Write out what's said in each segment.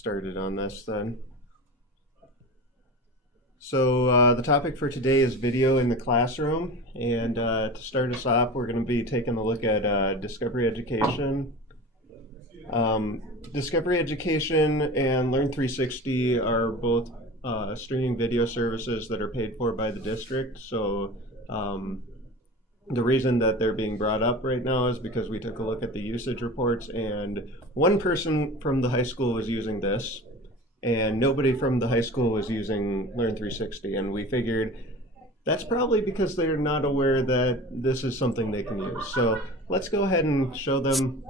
started on this then. So the topic for today is video in the classroom, and to start us off, we're going to be taking a look at Discovery Education. Discovery Education and Learn360 are both streaming video services that are paid for by the district. So the reason that they're being brought up right now is because we took a look at the usage reports, and one person from the high school was using this, and nobody from the high school was using Learn360, and we figured that's probably because they're not aware that this is something they can use. So let's go ahead and show them,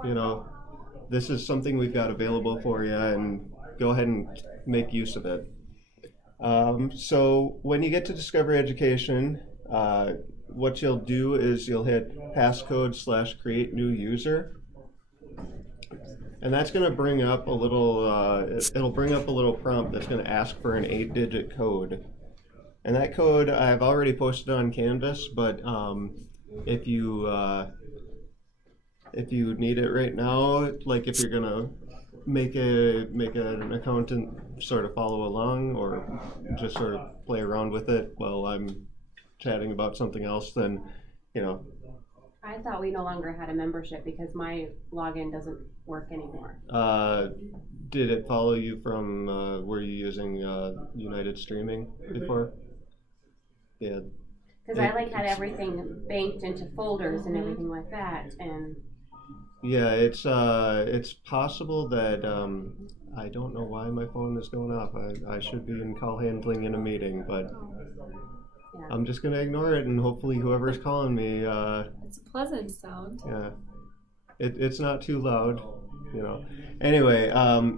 this is something we've got available for you, and go ahead and make use of it. So when you get to Discovery Education, what you'll do is you'll hit passcode/create new user. And that's going to bring up a little, it'll bring up a little prompt that's going to ask for an 8-digit code. And that code I've already posted on Canvas, but if you need it right now, like if you're going to make an account and sort of follow along, or just sort of play around with it while I'm chatting about something else, then, I thought we no longer had a membership because my login doesn't work anymore. Did it follow you from, were you using United Streaming before? Yeah. Because I had everything banked into folders and everything like that, and yeah, it's possible that I don't know why my phone is going off. I should be in call handling in a meeting, but yeah. I'm just gonna ignore it, and hopefully whoever's calling me. It's a pleasant sound. Yeah, it's not too loud, Anyway,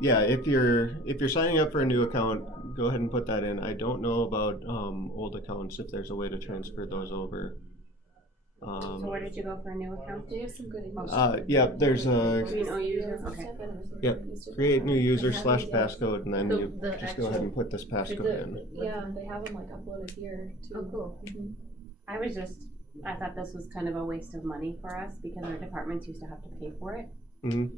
yeah, if you're signing up for a new account, go ahead and put that in. I don't know about old accounts, if there's a way to transfer those over. So where did you go for a new account? They have some good English. Yeah, there's a Create new user. Okay. Yep. Create new user /passcode, and then you just go ahead and put this passcode in. Yeah, they have them uploaded here too. Oh, cool. I thought this was kind of a waste of money for us because our departments used to have to pay for it. Mm-hmm.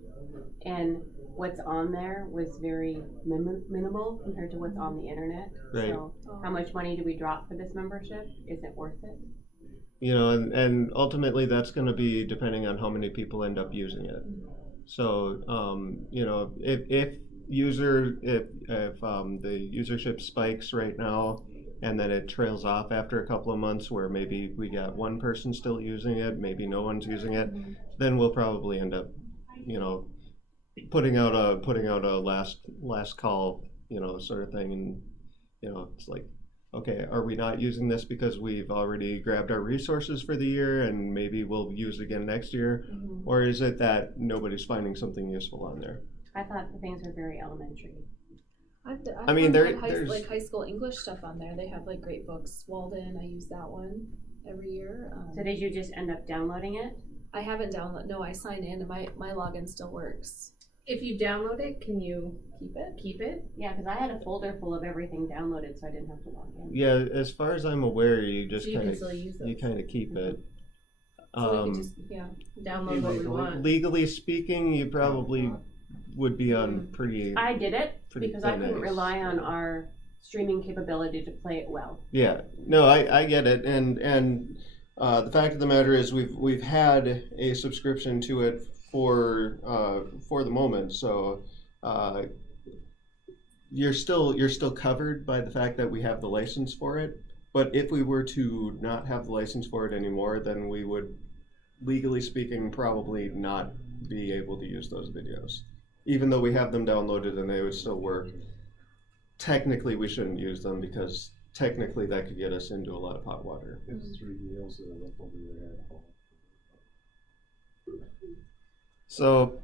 And what's on there was very minimal compared to what's on the internet. Right. So how much money do we drop for this membership? Is it worth it? And ultimately that's going to be depending on how many people end up using it. So, if the usership spikes right now, and then it trails off after a couple of months where maybe we got one person still using it, maybe no one's using it, then we'll probably end up, putting out a last call, sort of thing, and it's like, okay, are we not using this because we've already grabbed our resources for the year and maybe we'll use it again next year? Mm-hmm. Or is it that nobody's finding something useful on there? I thought the things were very elementary. There's high school English stuff on there. They have great books. Walden, I use that one every year. So did you just end up downloading it? I haven't downloaded. No, I sign in and my login still works. If you download it, can you keep it? Yeah, because I had a folder full of everything downloaded, so I didn't have to log in. Yeah, as far as I'm aware, you just So kind can still use it. of keep it. So we can just download what we want. Legally speaking, you probably would be on pretty. I did it because I couldn't ice. rely on our streaming capability to play it well. Yeah, no, I get it, and the fact of the matter is we've had a subscription to it for the moment, so you're still covered by the fact that we have the license for it. But if we were to not have the license for it anymore, then we would, legally speaking, probably not be able to use those videos, even though we have them downloaded and they would still work. Technically, we shouldn't use them because technically that could get us into a lot of hot water. So,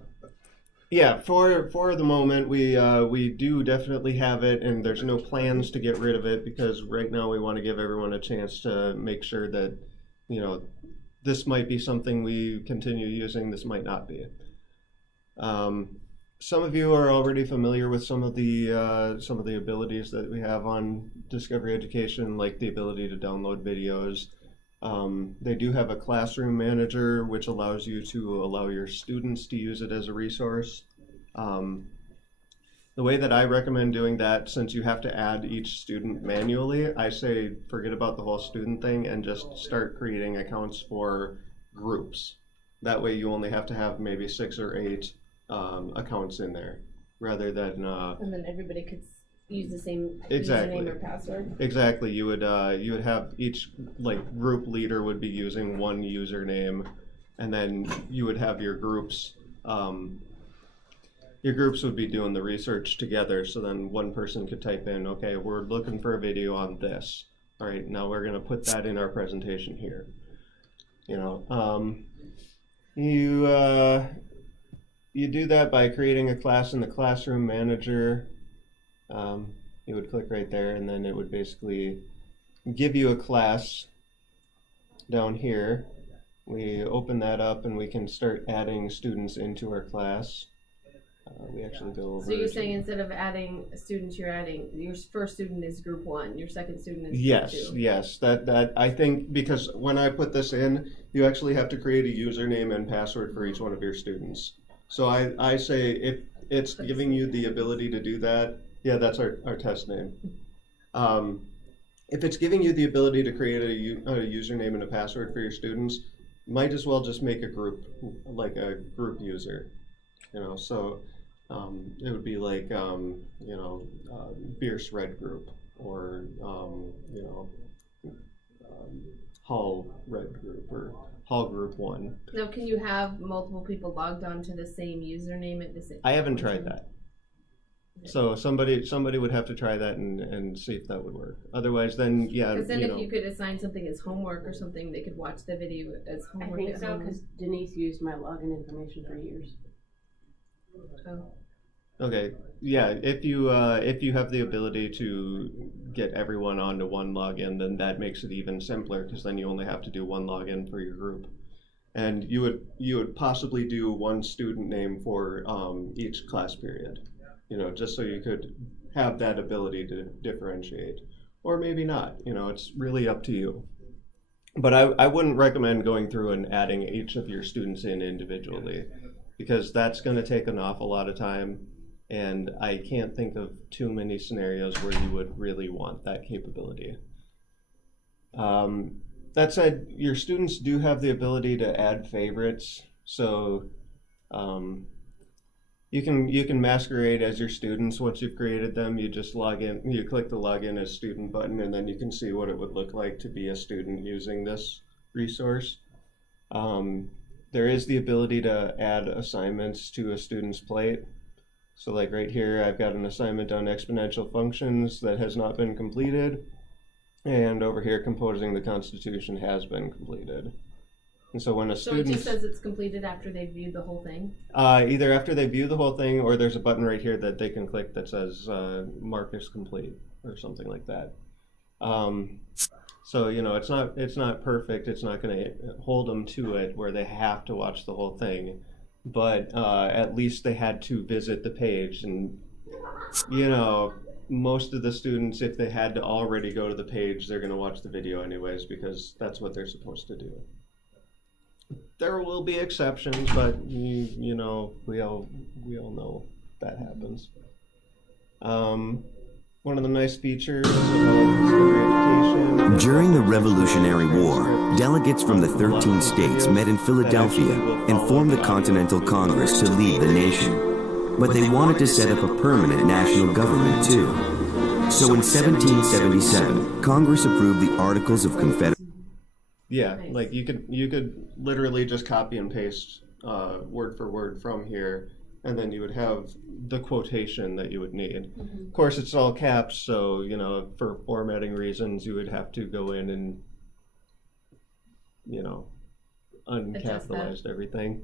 yeah, for the moment, we do definitely have it, and there's no plans to get rid of it because right now we want to give everyone a chance to make sure that, this might be something we continue using, this might not be. Some of you are already familiar with some of the abilities that we have on Discovery Education, like the ability to download videos. They do have a classroom manager, which allows you to allow your students to use it as a resource. The The way that I recommend doing that, since you have to add each student manually, I say forget about the whole student thing and just start creating accounts for groups. That way you only have to have maybe 6 or 8 accounts in there, rather than And then everybody could use the same Exactly. username or password. exactly. You would have each like group leader would be using one username, and then you would have your groups. Your groups would be doing the research together, so then one person could type in, okay, we're looking for a video on this. All right, now we're going to put that in our presentation here. You know, you do that by creating a class in the Classroom Manager. You would click right there, and then it would basically give you a class down here. We open that up, and we can start adding students into our class. We actually go over. So you're saying instead of adding students, you're adding your first student is group 1, your second student is Yes, group 2. yes. That I think, because when I put this in, you actually have to create a username and password for each one of your students. So I say if it's giving you the ability to do that, yeah, that's our test name. If it's giving you the ability to create a username and a password for your students, might as well just make a group, like a group user. You know, so it would be like, Bierce Red Group, or, Hall Red Group, or Hall Group 1. Now, can you have multiple people logged on to the same username at the same? I haven't tried that. So somebody would have to try that and see if that would work. Otherwise, then, yeah, Because then if you could assign something as homework or something, they could watch the video as I homework. think at so, home. because Denise used my login information for years. Oh. Okay, yeah, if you have the ability to get everyone onto one login, then that makes it even simpler, because then you only have to do one login for your group. And you would possibly do one student name for each class period, you know, just so you could have that ability to differentiate. Or maybe not, you know, it's really up to you. But I wouldn't recommend going through and adding each of your students in individually, because that's going to take an awful lot of time, and I can't think of too many scenarios where you would really want that capability. That said, your students do have the ability to add favorites, so you can masquerade as your students once you've created them. You just log in, you click the login as student button, and then you can see what it would look like to be a student using this resource. There is the ability to add assignments to a student's plate. So like right here, I've got an assignment on exponential functions that has not been completed. And over here, composing the Constitution has been completed. And so when a So it student... just says it's completed after they've viewed the whole thing? either after they view the whole thing, or there's a button right here that they can click that says mark as complete, or something like that. So, you know, it's not perfect. It's not going to hold them to it where they have to watch the whole thing. But at least they had to visit the page. And, you know, most of the students, if they had to already go to the page, they're going to watch the video anyways, because that's what they're supposed to do. There will be exceptions, but you know, we all know that happens. One of the nice features of Discovery Education. During the Revolutionary War, delegates from the 13 states met in Philadelphia and formed the Continental Congress to lead the nation. But they wanted to set up a permanent national government too. So in 1777, Congress approved the Articles of Confederation. Yeah, like you could literally just copy and paste word for word from here, and then you would have the quotation that you would need. Mm-hmm. Of course, it's all caps, so, you know, for formatting reasons, you would have to go in and, you know, uncapitalized everything.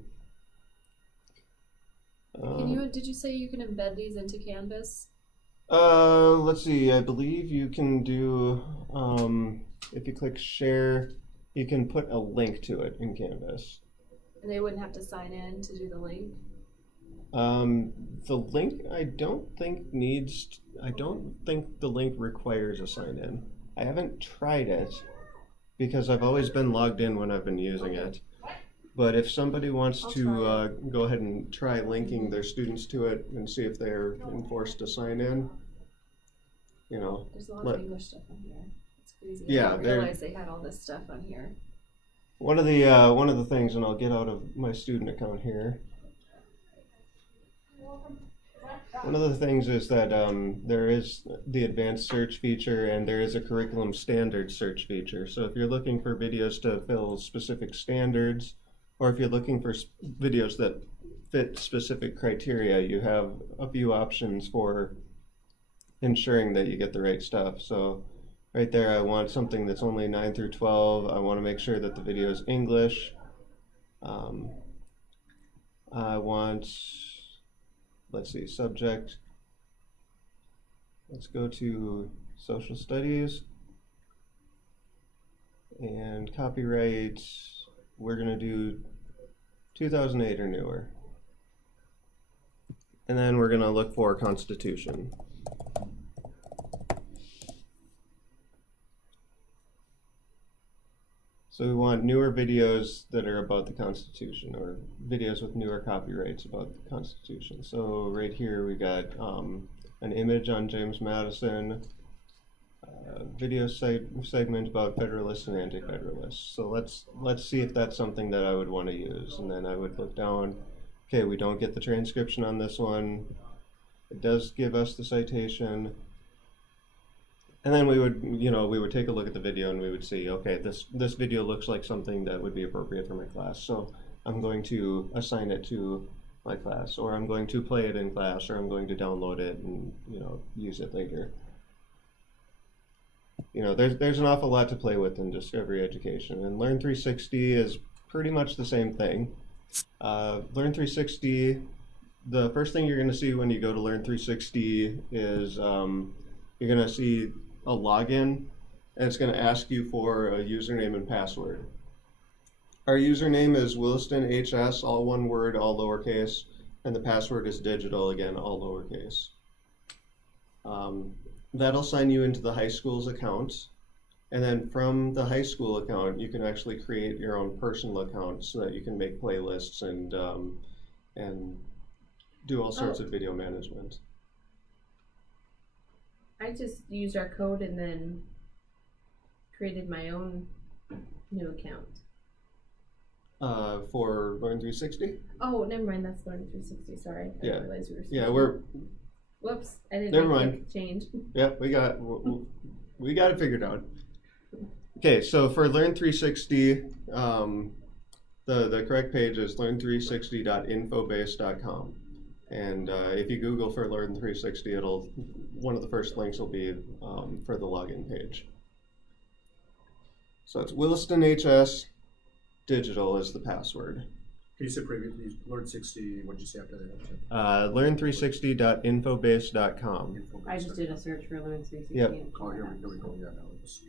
Did you say you can embed these into Canvas? Let's see, I believe you can do, if you click share, you can put a link to it in Canvas. And they wouldn't have to sign in to do the link? The link, I don't think the link requires a sign in. I haven't tried it because I've always been logged in when I've been using it. But if somebody wants I'll to try go ahead and try linking their students to it and see if they're enforced to sign in, you know, There's a lot Let- of English stuff on here. It's crazy. Yeah, I didn't they're- realize they had all this stuff on here. one of the things, and I'll get out of my student account here. One of the things is that there is the advanced search feature and there is a curriculum standard search feature. So if you're looking for videos to fill specific standards, or if you're looking for videos that fit specific criteria, you have a few options for ensuring that you get the right stuff. So right there, I want something that's only 9 through 12. I want to make sure that the video is English. I want, let's see, subject. Let's go to social studies. And copyright, we're going to do 2008 or newer. And then we're going to look for Constitution. So we want newer videos that are about the Constitution, or videos with newer copyrights about the Constitution. So right here we got an image on James Madison, video segment about Federalists and Anti-Federalists. So let's see if that's something that I would want to use. And then I would look down. Okay, we don't get the transcription on this one. It does give us the citation. And then we would take a look at the video and we would see, okay, this video looks like something that would be appropriate for my class. So I'm going to assign it to my class, or I'm going to play it in class, or I'm going to download it and, use it later. There's an awful lot to play with in Discovery Education, and Learn 360 is pretty much the same thing. Learn 360, the first thing you're going to see when you go to Learn 360 is you're going to see a login, and it's going to ask you for a username and password. Our username is Williston HS, all one word, all lowercase, and the password is digital, again, all lowercase. That'll sign you into the high school's account, and then from the high school account, you can actually create your own personal account so that you can make playlists and do all sorts of video management. I just used our code and then created my own new account. For Learn 360? Oh, never mind. That's Learn 360. Sorry. I Yeah. didn't realize we were. Yeah, switching. Whoops! I didn't Never make mind. the change. Yeah, we got it figured out. Okay, so for Learn 360, the correct page is learn360.infobase.com, and if you Google for Learn 360, one of the first links will be for the login page. So it's Williston HS digital is the password. You said previously, Learn 60, what did you say after that? Learn360.infobase.com. I just did a search for Learn 360. Yep. and Oh, here found we that. go, yeah, now it's.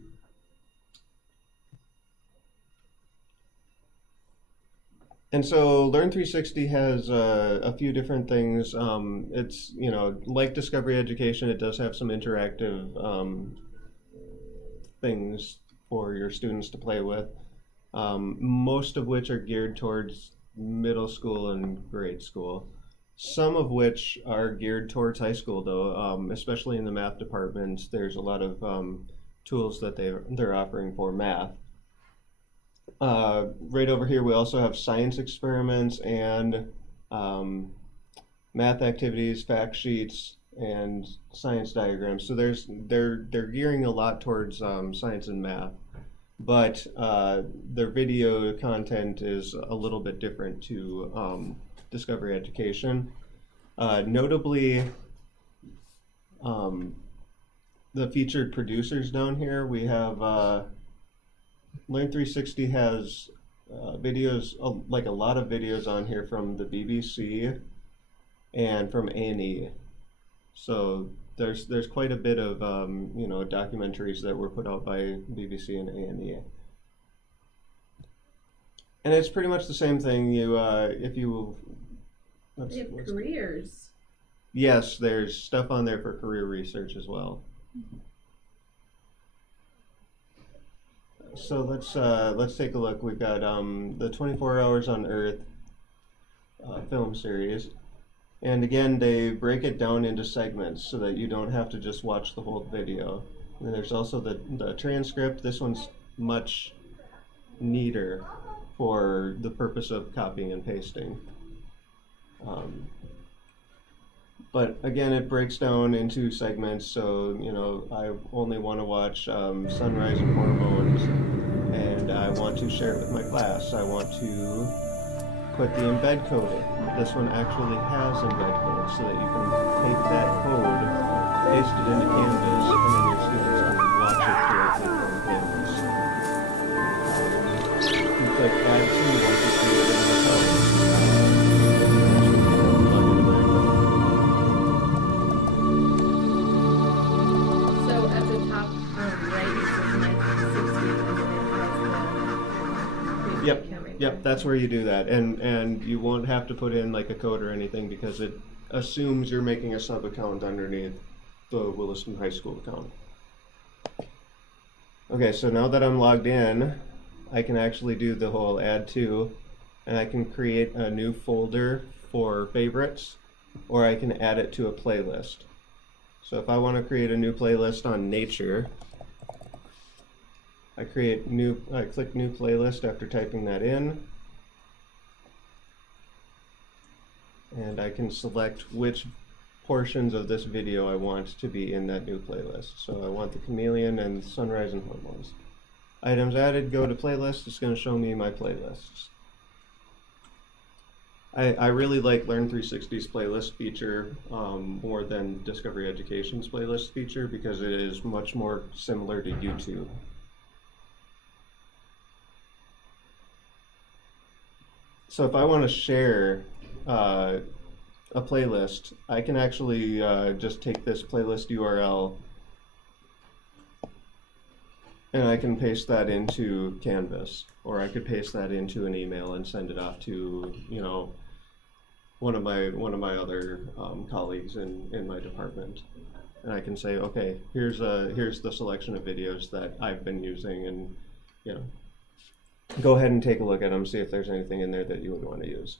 And so Learn 360 has a few different things. It's, like Discovery Education, it does have some interactive things for your students to play with, most of which are geared towards middle school and grade school. Some of which are geared towards high school, though, especially in the math department. There's a lot of tools that they're offering for math. Right over here, we also have science experiments and math activities, fact sheets, and science diagrams. So they're gearing a lot towards science and math, but their video content is a little bit different to Discovery Education. Notably, the featured producers down here, we have Learn 360 has videos, like a lot of videos on here from the BBC and from A&E. So there's quite a bit of documentaries that were put out by BBC and A&E. And it's pretty much the same thing. They have careers. Yes, there's stuff on there for career research as well. So let's take a look. We've got the 24 Hours on Earth film series, and again they break it down into segments so that you don't have to just watch the whole video. And there's also the transcript. This one's much neater for the purpose of copying and pasting. But again, it breaks down into segments, so you know I only want to watch Sunrise and Hormones, and I want to share it with my class. I want to put the embed code in. This one actually has embed code, so that you can take that code, paste it into Canvas, and then your students can watch it directly from Canvas. You click Add To once you create an account. So at the top right, it says 1960, and then it has the Yep. account right Yep, there. that's where you do that, and you won't have to put in like a code or anything because it assumes you're making a sub account underneath the Williston High School account. Okay, so now that I'm logged in, I can actually do the whole add to, and I can create a new folder for favorites, or I can add it to a playlist. So if I want to create a new playlist on nature, I click new playlist after typing that in, and I can select which portions of this video I want to be in that new playlist. So I want the Chameleon and Sunrise and Hormones. Items added, go to playlist. It's going to show me my playlists. I really like Learn360's playlist feature more than Discovery Education's playlist feature because it is much more similar to YouTube. So if I want to share a playlist, I can actually just take this playlist URL and I can paste that into Canvas, or I could paste that into an email and send it off to, you know, one of my other colleagues in my department, and I can say, okay, here's the selection of videos that I've been using, and you know, go ahead and take a look at them, see if there's anything in there that you would want to use.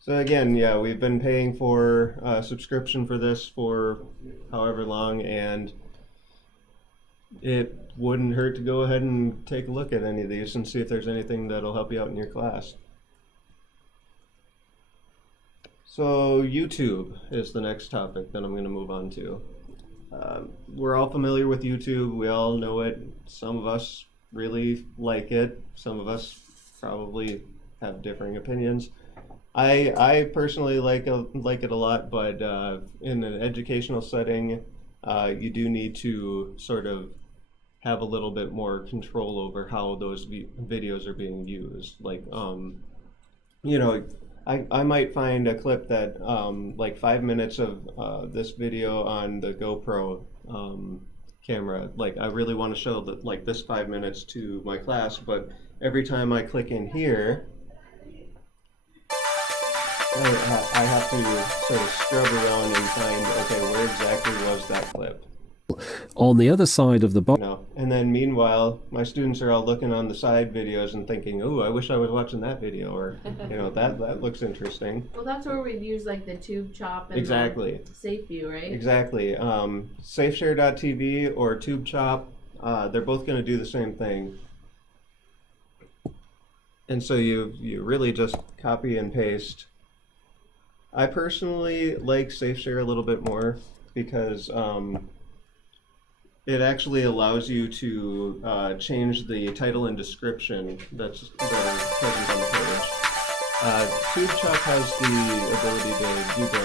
So again, yeah, we've been paying for a subscription for this for however long, and it wouldn't hurt to go ahead and take a look at any of these and see if there's anything that'll help you out in your class. So YouTube is the next topic that I'm going to move on to. We're all familiar with YouTube. We all know it. Some of us really like it. Some of us probably have differing opinions. I personally like it a lot, but in an educational setting, you do need to sort of have a little bit more control over how those videos are being used. Like, you know, I might find a clip that, like 5 minutes of this video on the GoPro camera. Like, I really want to show that, like, this 5 minutes to my class, but every time I click in here, I have to sort of scrub around and find, okay, where exactly was that clip? On the other side of the box. No. And then meanwhile, my students are all looking on the side videos and thinking, oh, I wish I was watching that video, or, you know, that looks interesting. Well, that's where we'd use like the Tube Chop and Exactly. the Safe View, right? Exactly. Safeshare.tv or Tube Chop, they're both going to do the same thing. And so you really just copy and paste. I personally like Safeshare a little bit more because it actually allows you to change the title and description that is present on the page. Tube Chop has the ability to do the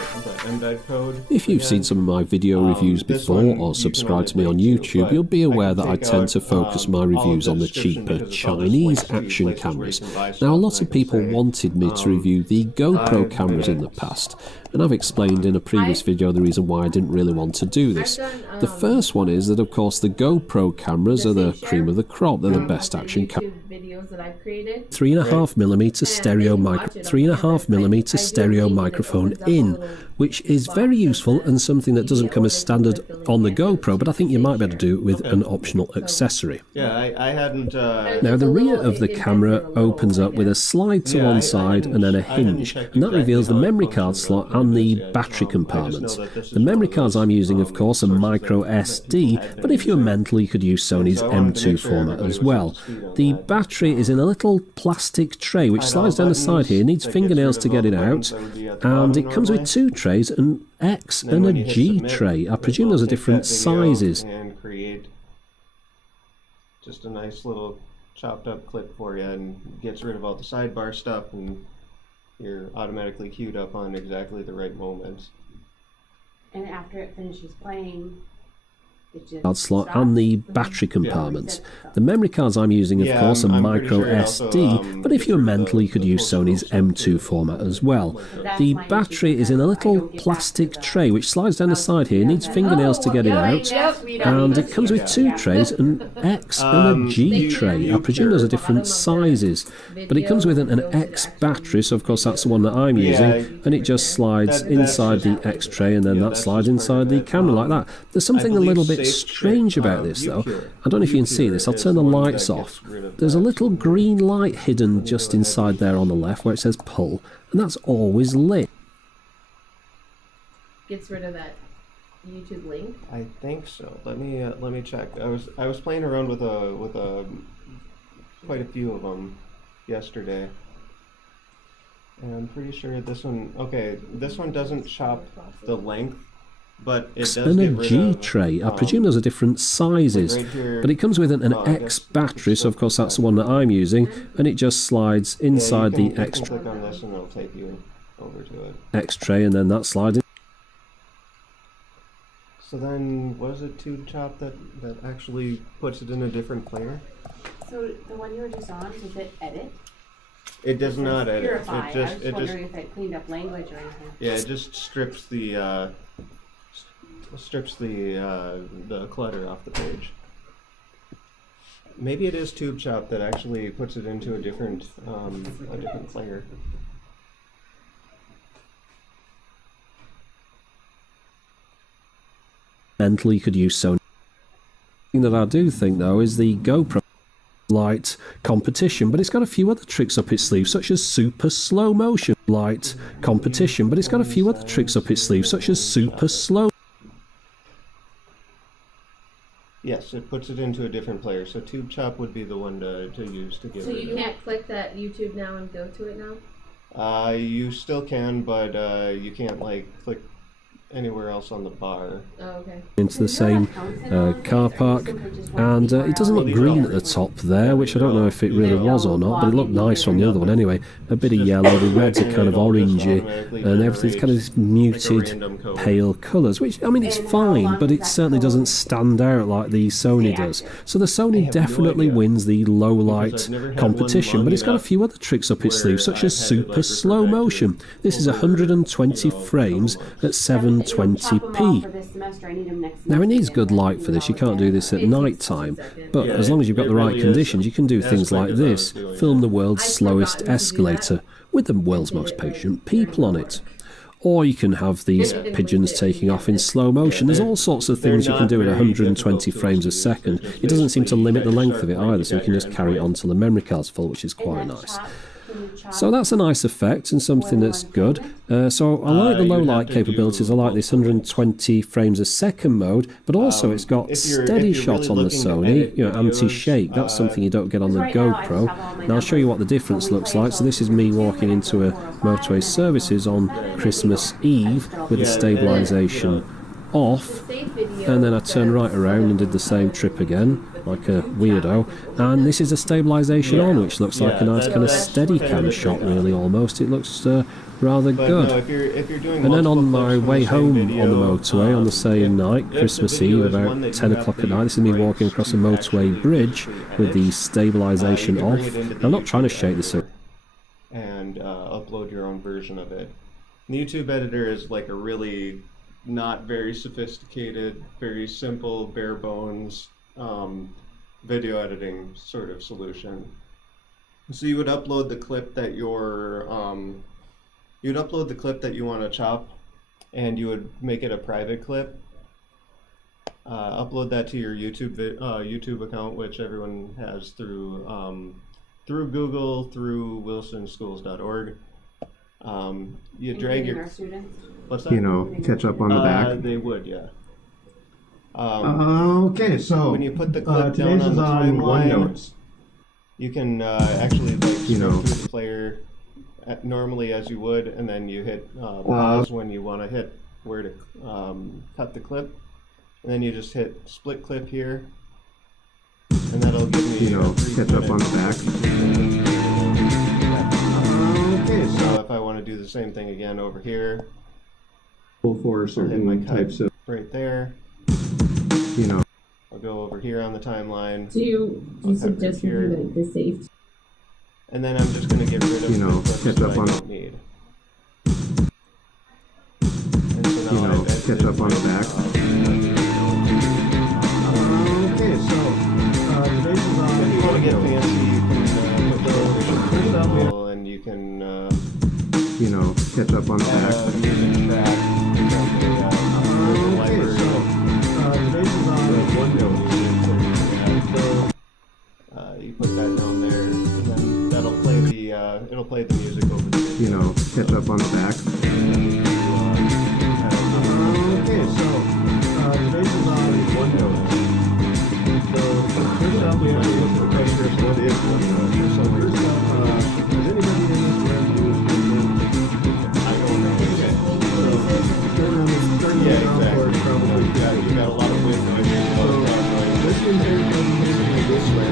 embed code. If you've seen some of my video reviews this before one or you subscribed to can me on only link to, YouTube, but you'll be aware I that can I take tend out, to focus my all of reviews the on the description cheaper because it's all just Chinese links to action places where you cameras. can buy Now, stuff, lots and of I can people say, wanted me to review the GoPro 5 cameras in the minutes past, And I've explained in a previous video the reason why I didn't really want to do this. The first one is that, of course, the GoPro cameras are the cream of the crop. They're the best action cameras. Videos that I've created. 3.5mm stereo microphone in, which is very useful and something that doesn't come as standard on the GoPro, but I think you might be able to do it with an optional accessory. Yeah, I hadn't. Now the rear of the camera opens up with a slide to one side and then a hinge, and that reveals the memory card slot and the battery compartments. The memory cards I'm using, of course, are micro SD, but if you're mental you could use Sony's M2 format as well. The battery is in a little plastic tray which slides down the side here, needs fingernails to get it out, and it comes with two trays, an X and a G tray. I presume those are different sizes. And create just a nice little chopped up clip for you, and gets rid of all the sidebar stuff, and you're automatically queued up on exactly the right moments. And after it finishes playing, it just Card slot stops. and the battery compartments. The memory cards I'm using, of course, are I'm pretty micro sure also, SD, but if you're mental you could use Sony's M2 format as well. The battery is in a little plastic tray which slides down the side here, needs fingernails to get it out, and it comes with two trays, an X and a G tray. I presume those are different sizes, but it comes with an X battery, so of course that's the one that I'm using, and it just slides inside the X tray, and then that slides inside the camera like that. There's something a little bit strange about this though. I don't know if you can see this. I'll turn the lights off. There's a little green light hidden just inside there on the left where it says pull, and that's always lit. Gets rid of that YouTube link. I think so. Let me check. I was playing around with quite a few of them yesterday, and I'm pretty sure this one. Okay, this one doesn't chop the length, but it does And get a rid G of, tray. I presume those are different sizes, right here. but it comes with an X battery, so of course that's the one that I'm using, and it just slides inside the X You can click on this and it'll take you over to it. X tray, and then that slides in. So then, was it Tube Chop that actually puts it in a different player? So the one you were just on, does it edit? It does not edit. Purify. It just I was wondering if it cleaned up language or anything. yeah, it just strips the clutter off the page. Maybe it is Tube Chop that actually puts it into a different player. Mentally you could use Sony. The thing that I do think though is the GoPro light competition, but it's got a few other tricks up its sleeve, such as super slow motion light competition, but it's got a few other tricks up its sleeve, such as super slow. Yes, it puts it into a different player. So Tube Chop would be the one to use to get So rid you of it. can't click that YouTube now and go to it now? You still can, but you can't like click anywhere else on the bar. Oh, okay. Into the same car park, and it doesn't look green at the top there, which I don't know if it really was or not, but it looked nice on the other one anyway. A bit of yellow, the reds are kind of orangey, and everything's kind of this muted pale colours, which, I mean, it's fine, but it certainly doesn't stand out like the Sony does. So the Sony definitely wins the low light competition, but it's got a few other tricks up its sleeve, such as super slow motion. This is 120 frames at 720p. Now it needs good light for this, you can't do this at night time, but as long as you've got the right conditions you can do things like this, film the world's slowest escalator with the world's most patient people on it. Or you can have these pigeons taking off in slow motion. There's all sorts of things you can do at 120 frames a second. It doesn't seem to limit the length of it either, so you can just carry it on till the memory card's full, which is quite nice. So that's a nice effect and something that's good. So I like the low light capabilities. I like this 120 frames a second mode, but also it's got steady shot on the Sony, you know, anti-shake. That's something you don't get on the GoPro. And I'll show you what the difference looks like. So this is me walking into a motorway services on Christmas Eve with the stabilisation off, and then I turned right around and did the same trip again like a weirdo, and this is a stabilisation on, which looks like a nice kind of steady cam shot really, almost. It looks rather good. And then on my way home on the motorway on the same night, Christmas Eve, about 10 o'clock at night, this is me walking across a motorway bridge with the stabilisation off. I'm not trying to shake this up. And upload your own version of it. The YouTube editor is like a really not very sophisticated, very simple, bare bones video editing sort of solution. So you would upload the clip that you want to chop, and you would make it a private clip. Upload that to your YouTube account, which everyone has through Google, through wilsonschools.org. You drag Including your our students. what's that? Catch up on the back. They would, yeah. Okay, so when you put the clip today's down on is the on timeline, OneNote. you can actually like know. scroll through the player normally as you would, and then you hit pause when you want to hit where to cut the clip, and then you just hit split clip here, and that'll give me catch up on the back. Okay, So if I want to do the same thing again over here, for my certain cut. types of, right there, I'll go over here on the timeline, Do you suggest we do like the safety? and then I'm just going to get rid of the clips catch that up I on- don't need. And so now I've catch edited up on the back. Okay, so today's is If you want to get fancy, you can put the visual, and you can catch up on the add back. a music track from the library. Today's is on OneNote. You put that down there, and then that'll play the it'll play the music over the video. Catch up on the back. Okay, so today's is on OneNote. So first up, we have to look at the pictures. What is OneNote? So first up, has anybody in this room used OneNote? I don't know. Okay. Turn Yeah, it on for exactly. it, probably. You got a lot of wind noise. This one here doesn't need to be this way.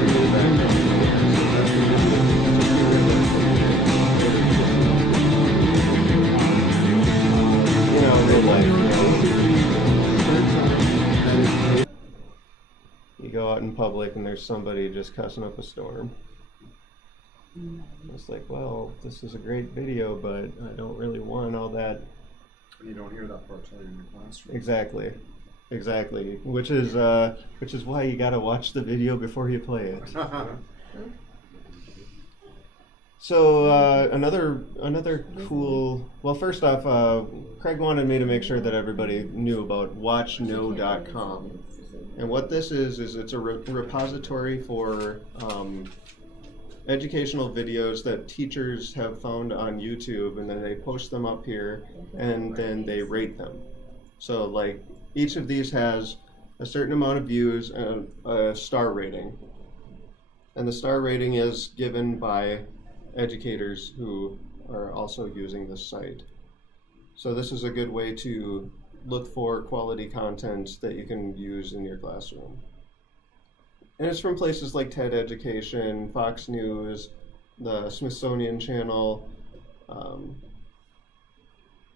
You know, in real life, you go out in public and there's somebody just cussing up a storm. It's like, well, this is a great video, but I don't really want all that. You don't hear that part till you're in your classroom. Exactly. Which is why you gotta watch the video before you play it. So another cool. Well, first off, Craig wanted me to make sure that everybody knew about WatchKnow.com, and what this is it's a repository for educational videos that teachers have found on YouTube, and then they post them up here, and then they rate them. So like each of these has a certain amount of views and a star rating, and the star rating is given by educators who are also using this site. So this is a good way to look for quality content that you can use in your classroom. And it's from places like TED Education, Fox News, the Smithsonian Channel, and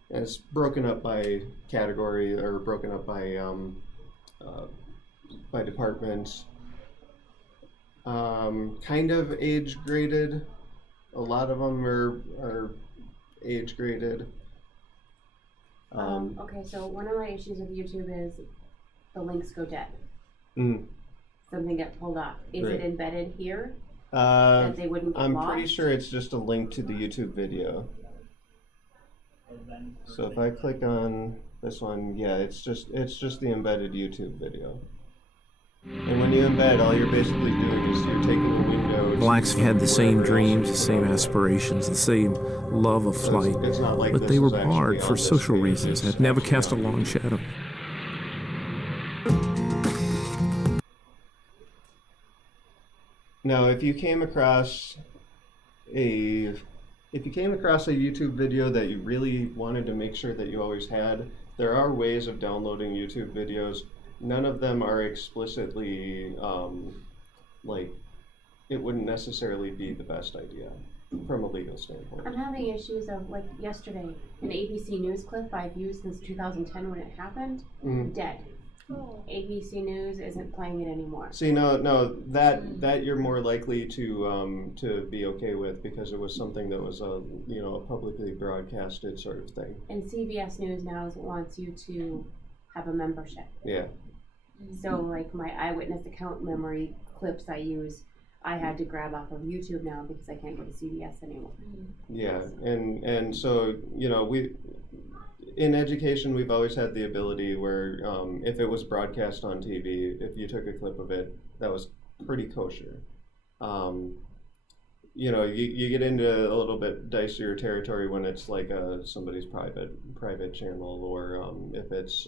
it's broken up by category, or broken up by departments. Kind of age graded. A lot of them are age graded. Okay, so one of my issues with YouTube is the links go dead. Mm. Something get pulled off. Is Right. it embedded here that they wouldn't get I'm lost? pretty sure it's just a link to the YouTube video. So if I click on this one, yeah, it's just the embedded YouTube video. And when you embed, all you're basically doing is you're taking a window. Blacks had the same dreams, the same aspirations, the same love of flight, It's not like but this they were is actually barred on for the social screen, reasons it's that never cast a long shadow. Now, if you came across a YouTube video that you really wanted to make sure that you always had, there are ways of downloading YouTube videos. None of them are explicitly like it wouldn't necessarily be the best idea from a legal standpoint. I'm having issues of, like, yesterday, an ABC News clip I've used since 2010 when it happened, dead. ABC News isn't playing it anymore. See, no, that you're more likely to be okay with because it was something that was a publicly broadcasted sort of thing. And CBS News now wants you to have a membership. Yeah. So like my eyewitness account memory clips I use, I had to grab off of YouTube now because I can't go to CBS anymore. Yeah, and so we in education we've always had the ability where if it was broadcast on TV, if you took a clip of it, that was pretty kosher. You get into a little bit dicier territory when it's like somebody's private channel, or if it's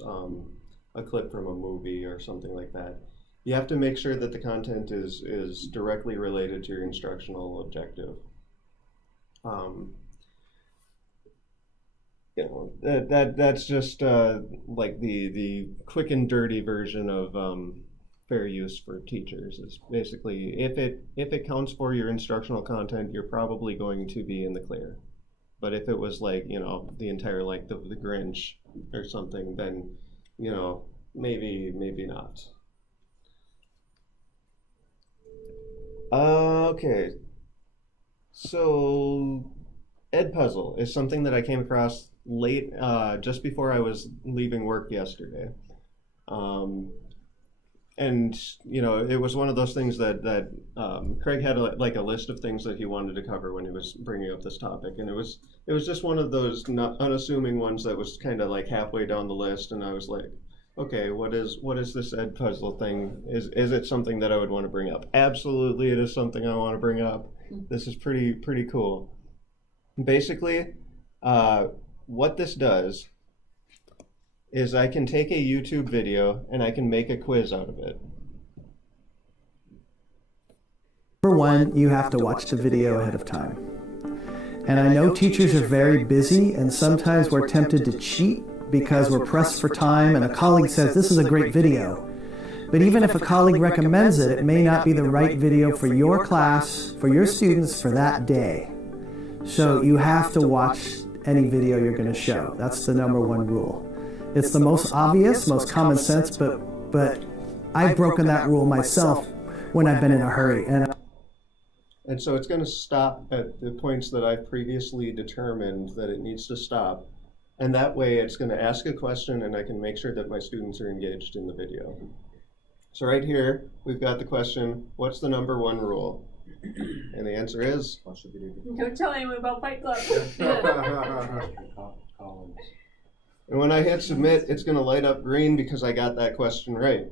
a clip from a movie or something like that. You have to make sure that the content is directly related to your instructional objective. That's just like the quick and dirty version of fair use for teachers. Is basically if it counts for your instructional content, you're probably going to be in the clear. But if it was like the entire length of The Grinch or something, then maybe not. Okay, so Edpuzzle is something that I came across late, just before I was leaving work yesterday. And it was one of those things that Craig had a list of things that he wanted to cover when he was bringing up this topic, and it was just one of those not unassuming ones that was kind of like halfway down the list, and I was like, okay, what is this Edpuzzle thing? Is it something that I would want to bring up? Absolutely, it is something I want to bring up. This is pretty cool. Basically, what this does is I can take a YouTube video and I can make a quiz out of it. Number one, you have to watch the video ahead of time. And I know teachers are very busy, and sometimes we're tempted to cheat because we're pressed for time and a colleague says, this is a great video. But even if a colleague recommends it, it may not be the right video for your class, for your students, for that day. So you have to watch any video you're going to show. That's the number one rule. It's the most obvious, most common sense, but I've broken that rule myself when I've been in a hurry. And so it's going to stop at the points that I've previously determined that it needs to stop. And that way it's going to ask a question and I can make sure that my students are engaged in the video. So right here, we've got the question, what's the number one rule? And the answer is? Don't tell anyone about Fight Club. And when I hit submit, it's going to light up green because I got that question right.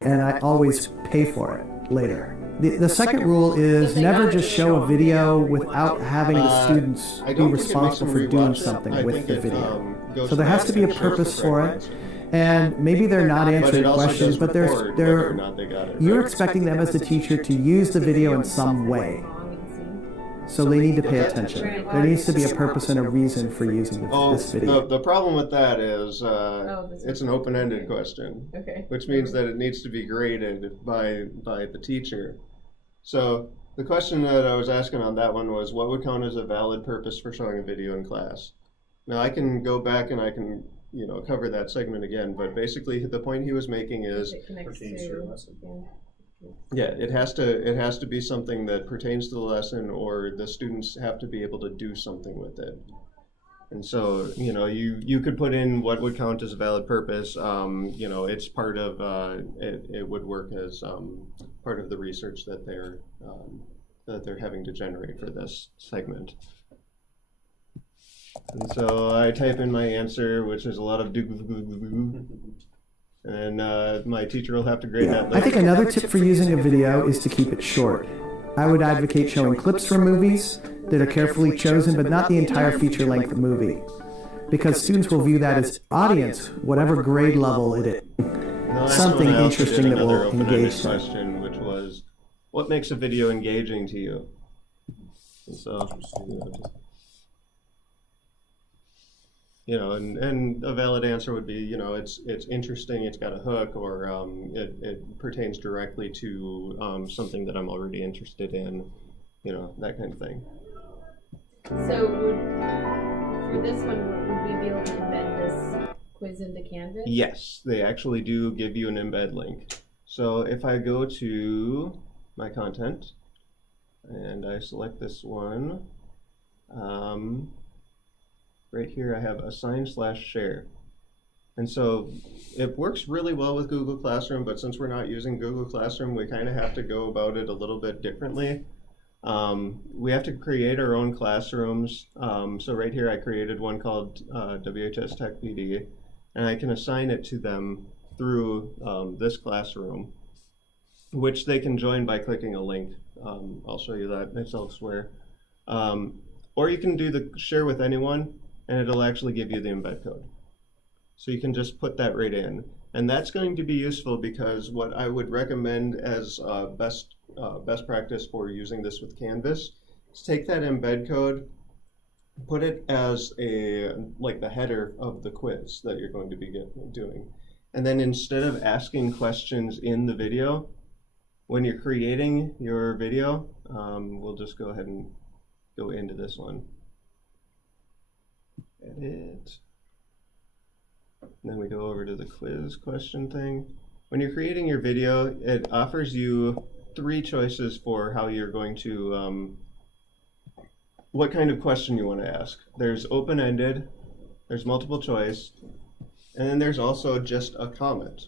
And I always pay for it later. The second rule is never just show a video without having the students be responsible for doing something with the video. So there has to be a purpose for it. And maybe they're not answering questions, but you're expecting them as the teacher to use the video in some way. So they need to pay attention. There needs to be a purpose and a reason for using this video. The problem with that is it's an open-ended question, which means that it needs to be graded by the teacher. So the question that I was asking on that one was, what would count as a valid purpose for showing a video in class? Now I can go back and I can cover that segment again, but basically the point he was making is it has to be something that pertains to the lesson, or the students have to be able to do something with it. And so you could put in what would count as a valid purpose. It's part of it would work as part of the research that they're having to generate for this segment. And so I type in my answer, which is a lot of and my teacher will have to grade that later. I think another tip for using a video is to keep it short. I would advocate showing clips from movies that are carefully chosen, but not the entire feature-length movie, because students will view that as audience, whatever grade level it is. Something interesting that will engage them. Question, which was, what makes a video engaging to you? And so, and a valid answer would be, it's interesting, it's got a hook, or it pertains directly to something that I'm already interested in, that kind of thing. So for this one, would we be able to embed this quiz into Canvas? Yes, they actually do give you an embed link. So if I go to my content and I select this one, right here I have assign/share. And so it works really well with Google Classroom, but since we're not using Google Classroom, we kind of have to go about it a little bit differently. We have to create our own classrooms. So right here I created one called WHS Tech PD, and I can assign it to them through this classroom, which they can join by clicking a link. I'll show you that, it's elsewhere. Or you can do the share with anyone, and it'll actually give you the embed code. So you can just put that right in. And that's going to be useful because what I would recommend as best practice for using this with Canvas is take that embed code, put it as like the header of the quiz that you're going to be doing. And then instead of asking questions in the video, when you're creating your video, we'll just go ahead and go into this one. Edit. And then we go over to the quiz question thing. When you're creating your video, it offers you 3 choices for how you're going to, what kind of question you want to ask. There's open-ended, there's multiple choice, and then there's also just a comment.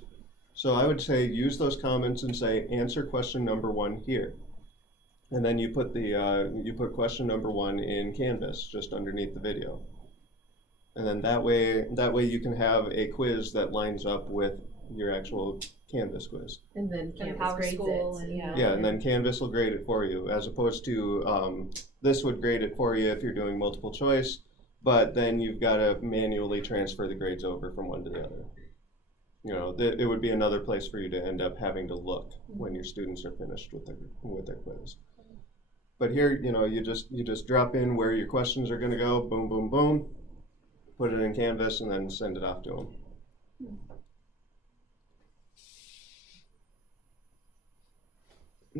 So I would say use those comments and say, answer question number 1 here. And then you put you put question number 1 in Canvas, just underneath the video. And then that way you can have a quiz that lines up with your actual Canvas quiz. And then Canvas Power grades School it. and Yeah, and then Canvas will grade it for you, as opposed to this would grade it for you if you're doing multiple choice, but then you've got to manually transfer the grades over from one to the other. You know, it would be another place for you to end up having to look when your students are finished with their quiz. But here, you know, you just drop in where your questions are going to go, boom, boom, boom, put it in Canvas, and then send it off to them.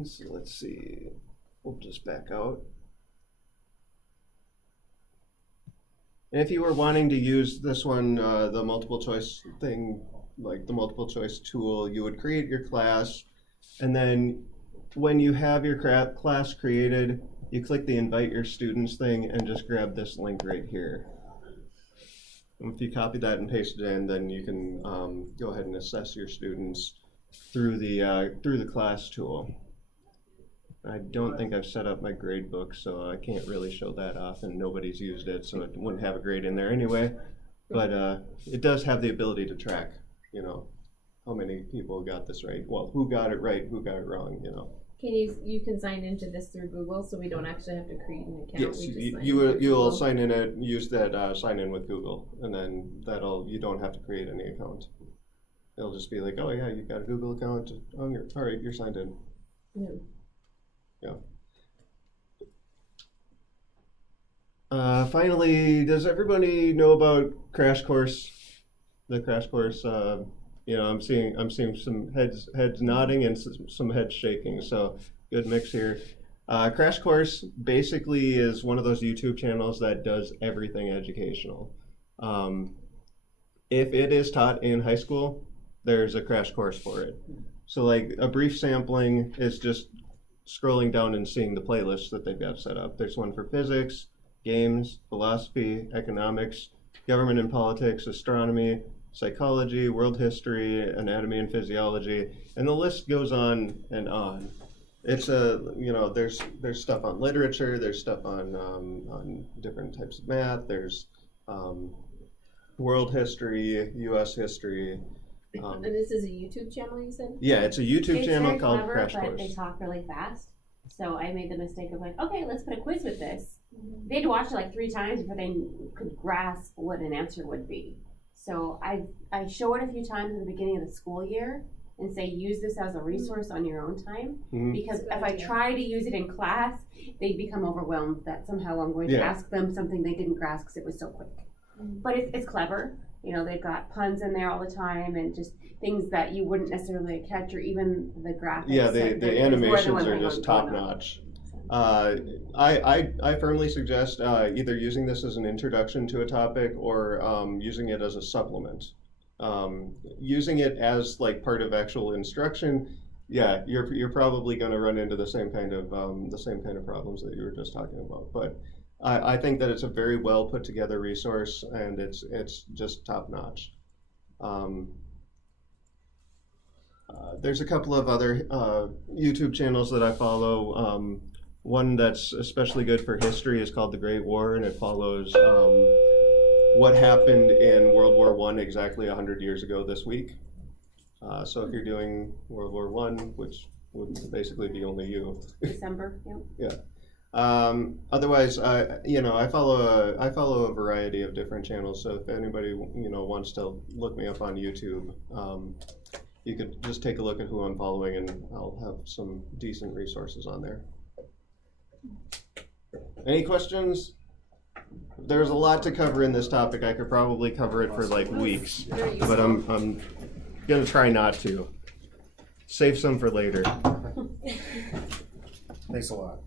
So let's see, we'll just back out. And if you were wanting to use this one, the multiple choice thing, like the multiple choice tool, you would create your class, and then when you have your class created, you click the invite your students thing and just grab this link right here. And if you copy that and paste it in, then you can go ahead and assess your students through the class tool. I don't think I've set up my grade book, so I can't really show that off, and nobody's used it, so it wouldn't have a grade in there anyway. But it does have the ability to track, you know, how many people got this right. Well, who got it right, who got it wrong, you know. Can you can sign into this through Google, so we don't actually have to create an account. Yes, we just sign you'll sign in it. Use that sign in with Google, and then you don't have to create any account. It'll just be like, oh yeah, you've got a Google account. Oh, all right, you're signed in. Yeah. Yeah. Finally, does everybody know about Crash Course? The Crash Course. You know, I'm seeing some heads nodding and some heads shaking. So good mix here. Crash Course basically is one of those YouTube channels that does everything educational. If it is taught in high school, there's a crash course for it. So like a brief sampling is just scrolling down and seeing the playlists that they've got set up. There's one for physics, games, philosophy, economics, government and politics, astronomy, psychology, world history, anatomy and physiology, and the list goes on and on. It's you know, there's stuff on literature, there's stuff on different types of math, there's world history, U.S. history. And this is a YouTube channel, you said? Yeah, it's a YouTube channel very called clever, Crash but Course. they talk really fast. So I made the mistake of like, okay, let's put a quiz with this. They had to watch it like 3 times before they could grasp what an answer would be. So I show it a few times at the beginning of the school year and say, use this as a resource on your own time. Mhm. Because if I try to use it in class, they'd become overwhelmed that somehow I'm going to ask them something they didn't grasp because it was so quick. But it's clever. You know, they've got puns in there all the time and just things that you wouldn't necessarily catch, or even the graphics. Yeah, So the there's more than animations one are thing just going top on. notch. I firmly suggest either using this as an introduction to a topic or using it as a supplement. Using it as like part of actual instruction, yeah, you're probably going to run into the same kind of problems that you were just talking about. But I think that it's a very well put together resource, and it's just top notch. There's a couple of other YouTube channels that I follow. One that's especially good for history is called The Great War, and it follows what happened in World War I exactly 100 years ago this week. So if you're doing World War I, which would basically be only you. December, yeah. Yeah. Otherwise, I follow a variety of different channels. So if anybody wants to look me up on YouTube, you could just take a look at who I'm following, and I'll have some decent resources on there. Any questions? There's a lot to cover in this topic. I could probably cover it for like weeks, but I'm gonna try not to. Save some for later. Thanks a lot.